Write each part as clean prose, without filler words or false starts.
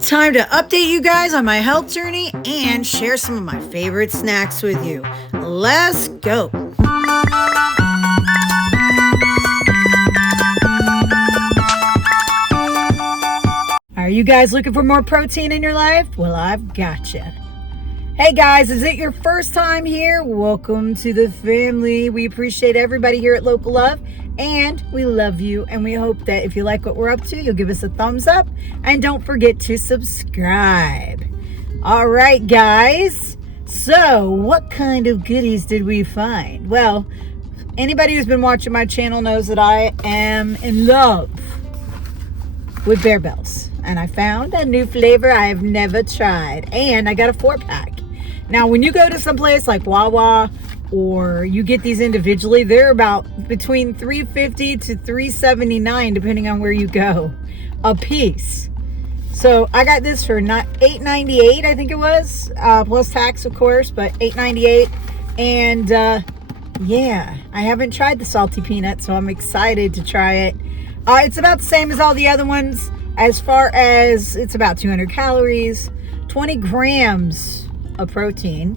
Time to update you guys on my health journey and share some of my favorite snacks with you. Let's go. Are you guys looking for more protein in your life? Well, I've got you. Hey guys, is it your first time here? Welcome to the family. We appreciate everybody here at Local Love, and we love you, and we hope that if you like what we're up to, you'll give us a thumbs up, and don't forget to subscribe. All right, guys. So, what kind of goodies did we find? Well, anybody who's been watching my channel knows that I am in love with Bear Bells, and I found a new flavor I have never tried, and I got a 4-pack. Now, when you go to some place like Wawa, or you get these individually, they're about between $3.50 to $3.79, depending on where you go, a piece. So I got this for $8.98, I think it was, plus tax, of course, but $8.98. And yeah, I haven't tried the salty peanut, so I'm excited to try it. It's about the same as all the other ones, as far as it's about 200 calories, 20 grams of protein.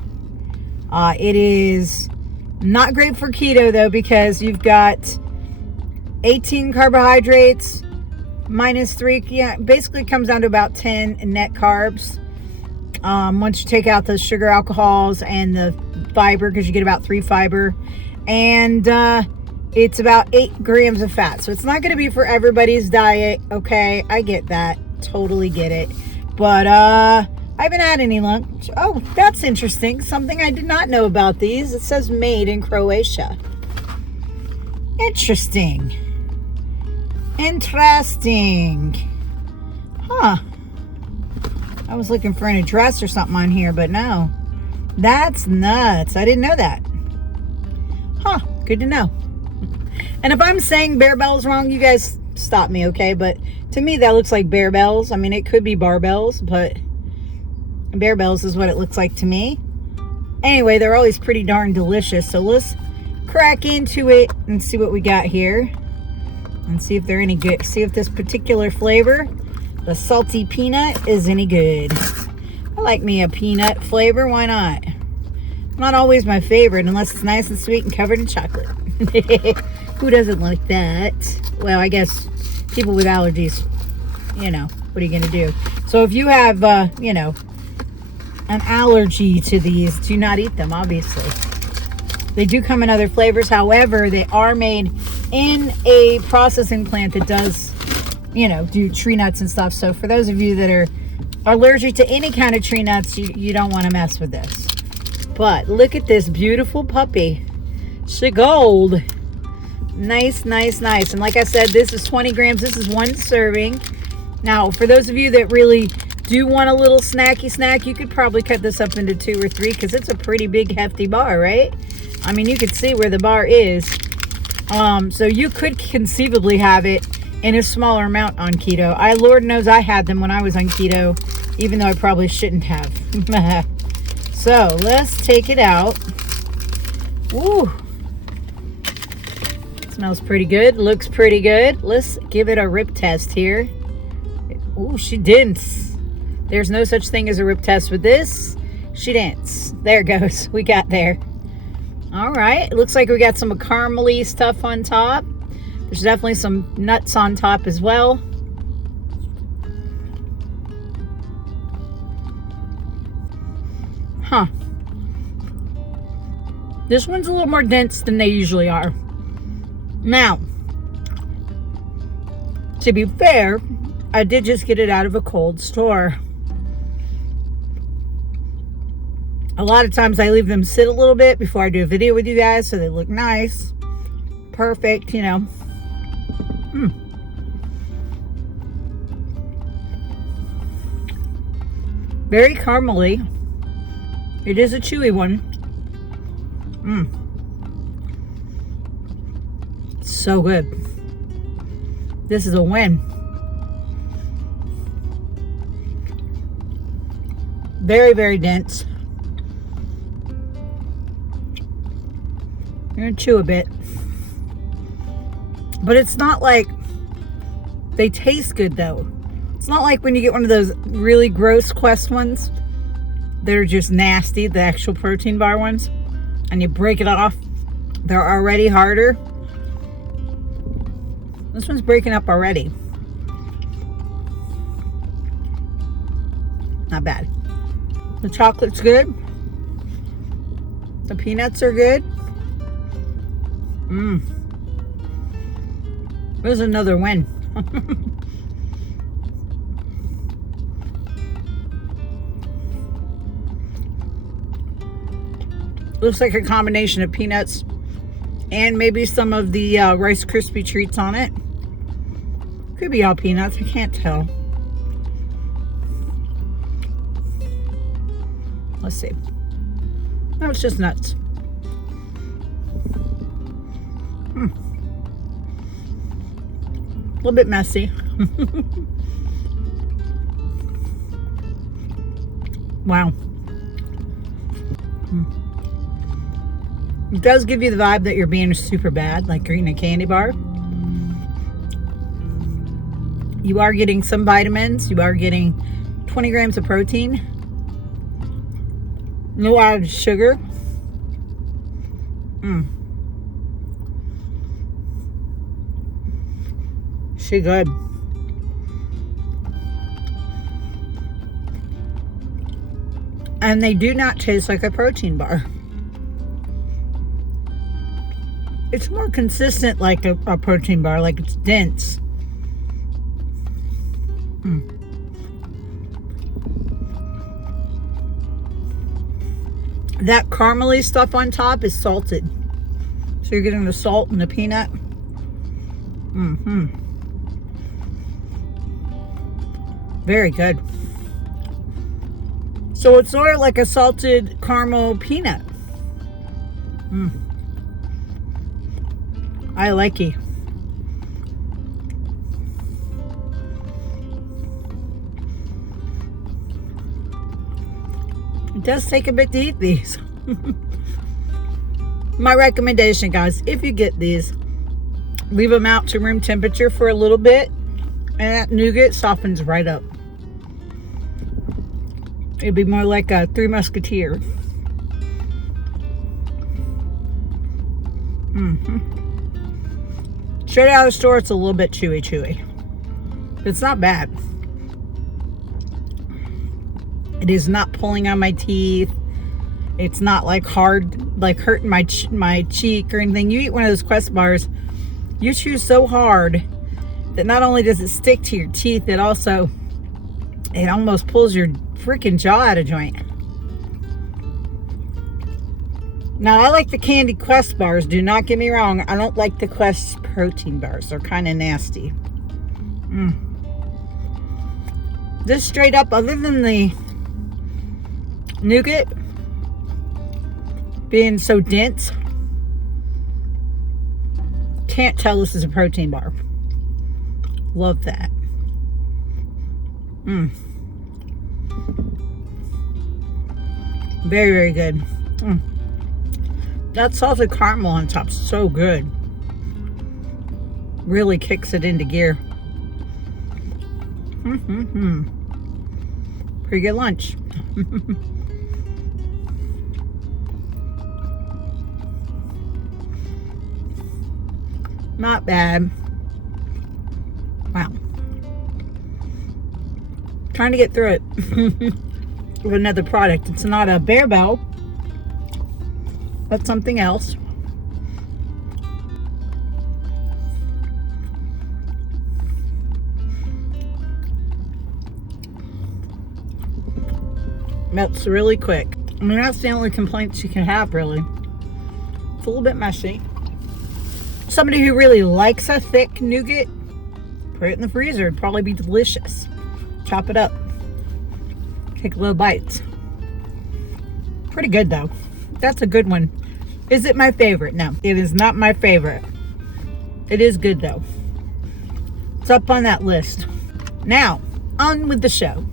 It is not great for keto though, because you've got 18 carbohydrates minus 3. Yeah, basically comes down to about 10 net carbs. Once you take out the sugar, alcohols, and the fiber, because you get about 3 fiber, and it's about 8 grams of fat. So it's not going to be for everybody's diet. Okay, I get that, totally get it, but I haven't had any lunch. Oh, that's interesting. Something I did not know about these. It says made in Croatia. Interesting. Interesting. Huh. I was looking for an address or something on here, but no. That's nuts. I didn't know that. Huh. Good to know. And if I'm saying Bear Bells wrong, you guys stop me, okay? But to me, that looks like Bear Bells. I mean, it could be barbells, but Bear Bells is what it looks like to me. Anyway, they're always pretty darn delicious. So let's crack into it and see what we got here. And see if they're any good. See if this particular flavor, the salty peanut, is any good. I like me a peanut flavor. Why not? Not always my favorite unless it's nice and sweet and covered in chocolate. Who doesn't like that? Well, I guess people with allergies, you know, what are you going to do? So if you have, you know, an allergy to these, do not eat them, obviously. They do come in other flavors. However, they are made in a processing plant that does, you know, do tree nuts and stuff. So for those of you that are allergic to any kind of tree nuts, you don't want to mess with this. But look at this beautiful puppy. She gold. Nice, nice, nice. And like I said, this is 20 grams. This is 1 serving. Now, for those of you that really do want a little snacky snack, you could probably cut this up into 2 or 3, because it's a pretty big hefty bar, right? I mean, you can see where the bar is. So you could conceivably have it in a smaller amount on keto. Lord knows I had them when I was on keto, even though I probably shouldn't have. So let's take it out. Ooh, smells pretty good, looks pretty good. Let's give it a rip test here. Ooh, she didn't. There's no such thing as a rip test with this. She danced. There it goes. We got there. All right. It looks like we got some caramely stuff on top. There's definitely some nuts on top as well. Huh. This one's a little more dense than they usually are. Now, to be fair, I did just get it out of a cold store. A lot of times I leave them sit a little bit before I do a video with you guys, so they look nice. Perfect, you know. Very caramely. It is a chewy one. So good. This is a win. Very, very dense. You're gonna chew a bit, but it's not like, they taste good though. It's not like when you get one of those really gross Quest ones that are just nasty, the actual protein bar ones, and you break it off. They're already harder. This one's breaking up already. Not bad. The chocolate's good. The peanuts are good. There's another win. Looks like a combination of peanuts and maybe some of the Rice Krispie treats on it. Could be all peanuts, we can't tell. Let's see. No, it's just nuts. A little bit messy. Wow. It does give you the vibe that you're being super bad, like you're eating a candy bar. You are getting some vitamins. You are getting 20 grams of protein. No added sugar. She good. And they do not taste like a protein bar. It's more consistent like a protein bar, like it's dense. That caramely stuff on top is salted. So you're getting the salt and the peanut. Very good. So it's sort of like a salted caramel peanut. I like it. It does take a bit to eat these. My recommendation, guys, if you get these, leave them out to room temperature for a little bit, and that nougat softens right up. It'd be more like a Three Musketeer. Straight out of the store, it's a little bit chewy. But it's not bad. It is not pulling on my teeth. It's not like hard, like hurting my cheek or anything. You eat one of those Quest bars, you chew so hard that not only does it stick to your teeth, it almost pulls your freaking jaw out of joint. Now, I like the candy Quest bars. Do not get me wrong. I don't like the Quest protein bars. They're kind of nasty. This straight up, other than the nougat being so dense, can't tell this is a protein bar. Love that. Very, very good. That salted caramel on top is so good. Really kicks it into gear. Pretty good lunch. Not bad. Wow. Trying to get through it with another product. It's not a Bear Bell. That's something else. Melts really quick. I mean, that's the only complaints you can have, really. It's a little bit messy. Somebody who really likes a thick nougat, put it in the freezer. It'd probably be delicious. Chop it up. Take little bites. Pretty good, though. That's a good one. Is it my favorite? No, it is not my favorite. It is good, though. It's up on that list. Now, on with the show.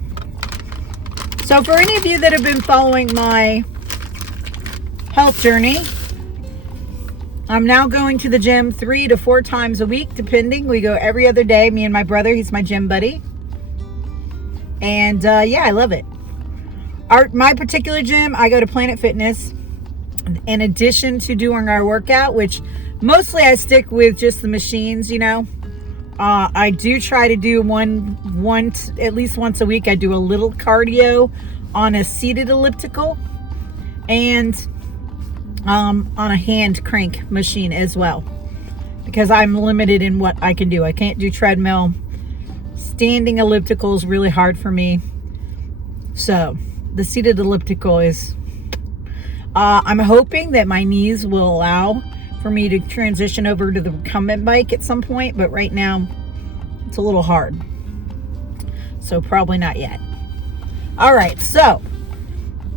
So for any of you that have been following my health journey, I'm now going to the gym 3 to 4 times a week, depending. We go every other day. Me and my brother, he's my gym buddy. And yeah, I love it. My particular gym, I go to Planet Fitness. In addition to doing our workout, which mostly I stick with just the machines, you know. I do try to do at least once a week. I do a little cardio on a seated elliptical and on a hand crank machine as well, because I'm limited in what I can do. I can't do treadmill. Standing elliptical is really hard for me. So the seated elliptical is, I'm hoping that my knees will allow for me to transition over to the recumbent bike at some point, but right now it's a little hard. So probably not yet. All right,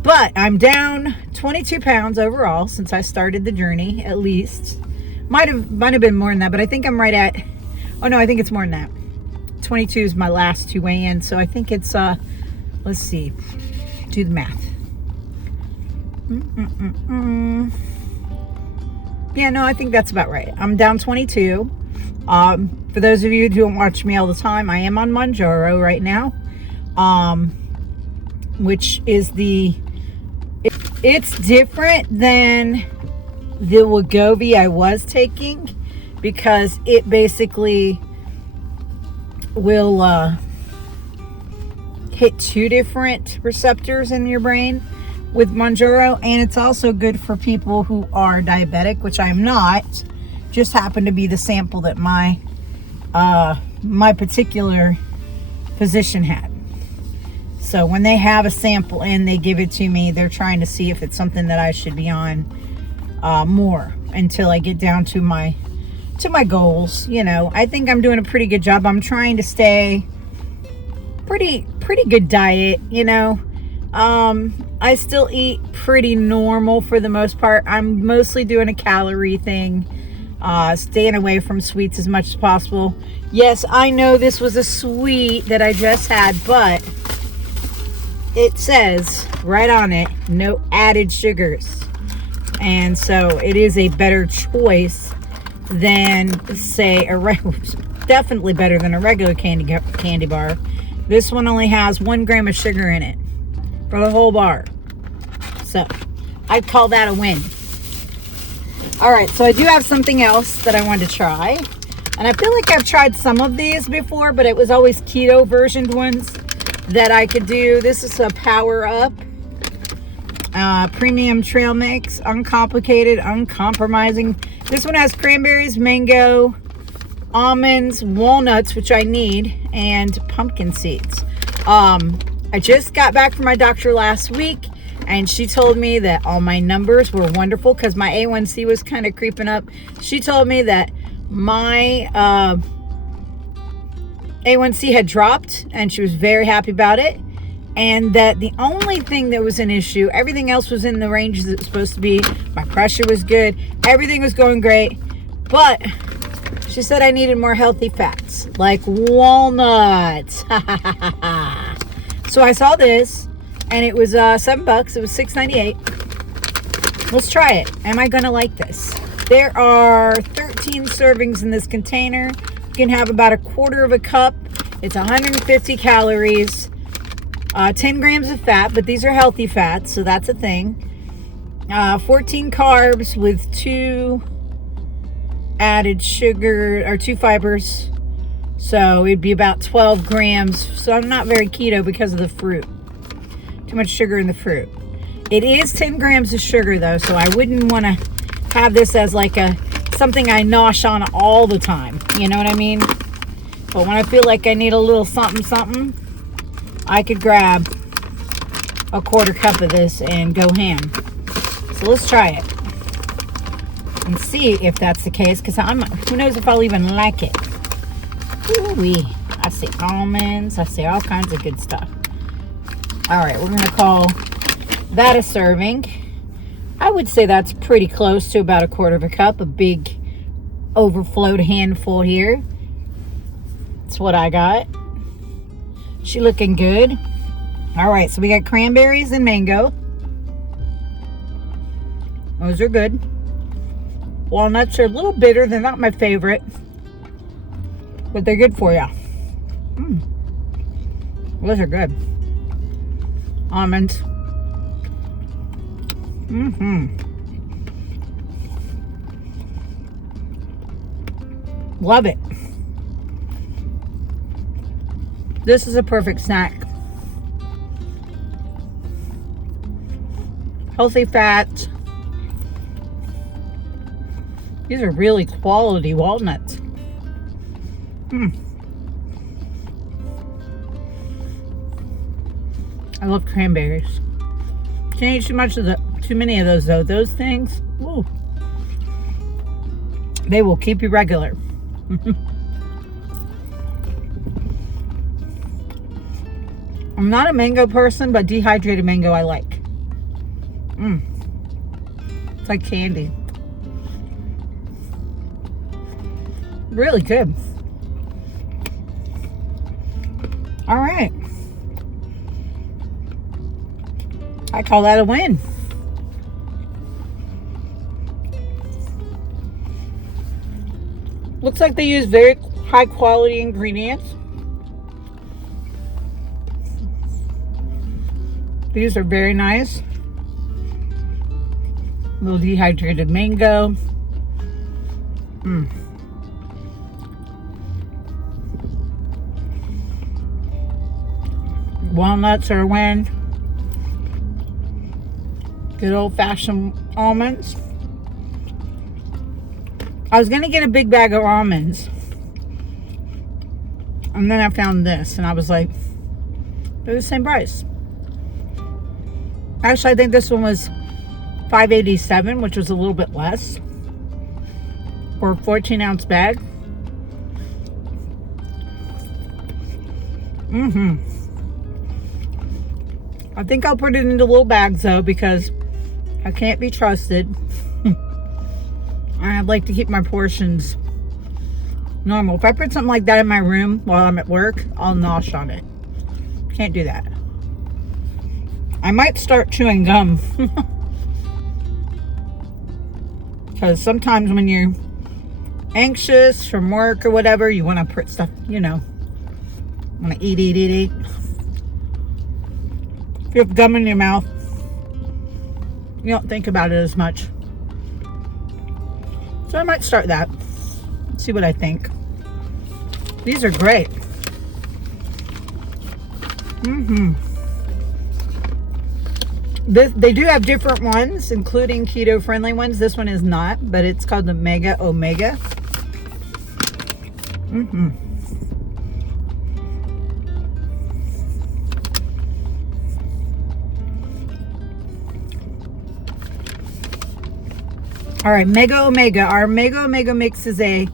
but I'm down 22 pounds overall since I started the journey, at least. Might have been more than that, but I think I'm right at, oh no, I think it's more than that. 22 is my last to weigh in, so I think it's, let's see, do the math. Yeah, no, I think that's about right. I'm down 22. For those of you who don't watch me all the time, I am on Mounjaro right now, which is it's different than the Wegovy I was taking, because it basically will hit 2 different receptors in your brain with Mounjaro, and it's also good for people who are diabetic, which I'm not. Just happened to be the sample that my particular physician had. So when they have a sample and they give it to me, they're trying to see if it's something that I should be on more until I get down to my goals. You know, I think I'm doing a pretty good job. I'm trying to stay pretty good diet, you know. I still eat pretty normal for the most part. I'm mostly doing a calorie thing, staying away from sweets as much as possible. Yes, I know this was a sweet that I just had, but it says right on it, no added sugars. And so it is a better choice than, say, definitely better than a regular candy bar. This one only has 1 gram of sugar in it for the whole bar. So I'd call that a win. All right, so I do have something else that I wanted to try. And I feel like I've tried some of these before, but it was always keto versioned ones that I could do. This is a Power Up premium trail mix, uncomplicated, uncompromising. This one has cranberries, mango, almonds, walnuts, which I need, and pumpkin seeds. I just got back from my doctor last week, and she told me that all my numbers were wonderful because my A1C was kind of creeping up. She told me that my A1C had dropped, and she was very happy about it, and that the only thing that was an issue, everything else was in the range that it was supposed to be. My pressure was good, everything was going great, but she said I needed more healthy fats, like walnuts. So I saw this, and it was $7. It was $6.98. Let's try it. Am I gonna like this? There are 13 servings in this container. You can have about 1/4 of a cup. It's 150 calories, 10 grams of fat, but these are healthy fats, so that's a thing. 14 carbs with 2 added sugar, or 2 fibers. So it'd be about 12 grams. So I'm not very keto because of the fruit. Too much sugar in the fruit. It is 10 grams of sugar though, so I wouldn't want to have this as like something I nosh on all the time. You know what I mean? But when I feel like I need a little something, I could grab a 1/4 cup of this and go ham. So let's try it and see if that's the case, because who knows if I'll even like it. Ooh-wee. I see almonds. I see all kinds of good stuff. All right, we're going to call that a serving. I would say that's pretty close to about 1/4 of a cup. A big overflowed handful here. That's what I got. She looking good. All right, so we got cranberries and mango. Those are good. Walnuts are a little bitter. They're not my favorite, but they're good for you. Those are good. Almonds. Love it. This is a perfect snack. Healthy fats. These are really quality walnuts. I love cranberries. Can't eat too many of those though. Those things, ooh, they will keep you regular. I'm not a mango person, but dehydrated mango I like. It's like candy. Really good. All right. I call that a win. Looks like they use very high quality ingredients. These are very nice. A little dehydrated mango. Walnuts are a win. Good old-fashioned almonds. I was gonna get a big bag of almonds, and then I found this, and I was like, they're the same price. Actually, I think this one was $5.87, which was a little bit less for a 14-ounce bag. I think I'll put it into little bags though, because I can't be trusted. I'd like to keep my portions normal. If I put something like that in my room while I'm at work, I'll nosh on it. Can't do that. I might start chewing gum. Because sometimes when you're anxious from work or whatever, you want to put stuff, you know, want to eat. If you have gum in your mouth, you don't think about it as much. So I might start that. See what I think. These are great. They do have different ones, including keto friendly ones. This one is not, but it's called the Mega Omega. All right, Mega Omega. Our Mega Omega mix is a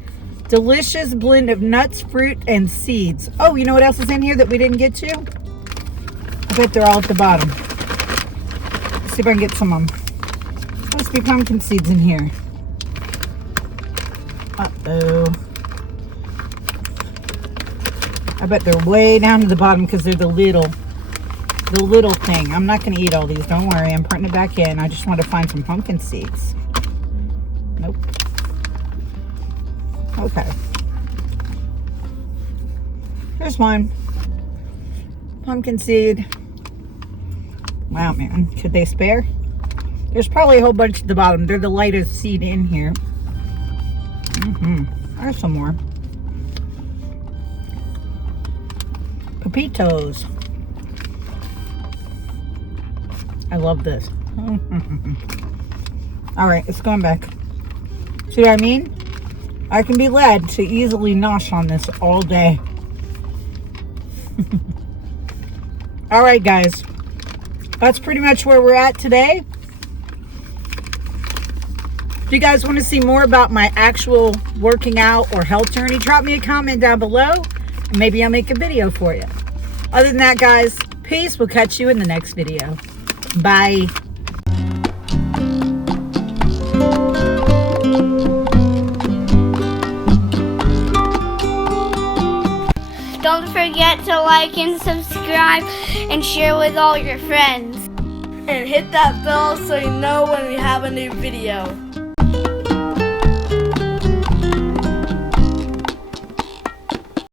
delicious blend of nuts, fruit, and seeds. Oh, you know what else is in here that we didn't get to? I bet they're all at the bottom. Let's see if I can get some of them. Must be pumpkin seeds in here. Uh-oh. I bet they're way down to the bottom because they're the little thing. I'm not going to eat all these. Don't worry. I'm putting it back in. I just want to find some pumpkin seeds. Nope. Okay. Here's one. Pumpkin seed. Wow, man. Could they spare? There's probably a whole bunch at the bottom. They're the lightest seed in here. There's some more. Pepitos. I love this. All right, it's going back. See what I mean? I can be led to easily nosh on this all day. All right, guys. That's pretty much where we're at today. If you guys want to see more about my actual working out or health journey, drop me a comment down below, and maybe I'll make a video for you. Other than that, guys, peace. We'll catch you in the next video. Bye. Don't forget to like and subscribe and share with all your friends. And hit that bell so you know when we have a new video.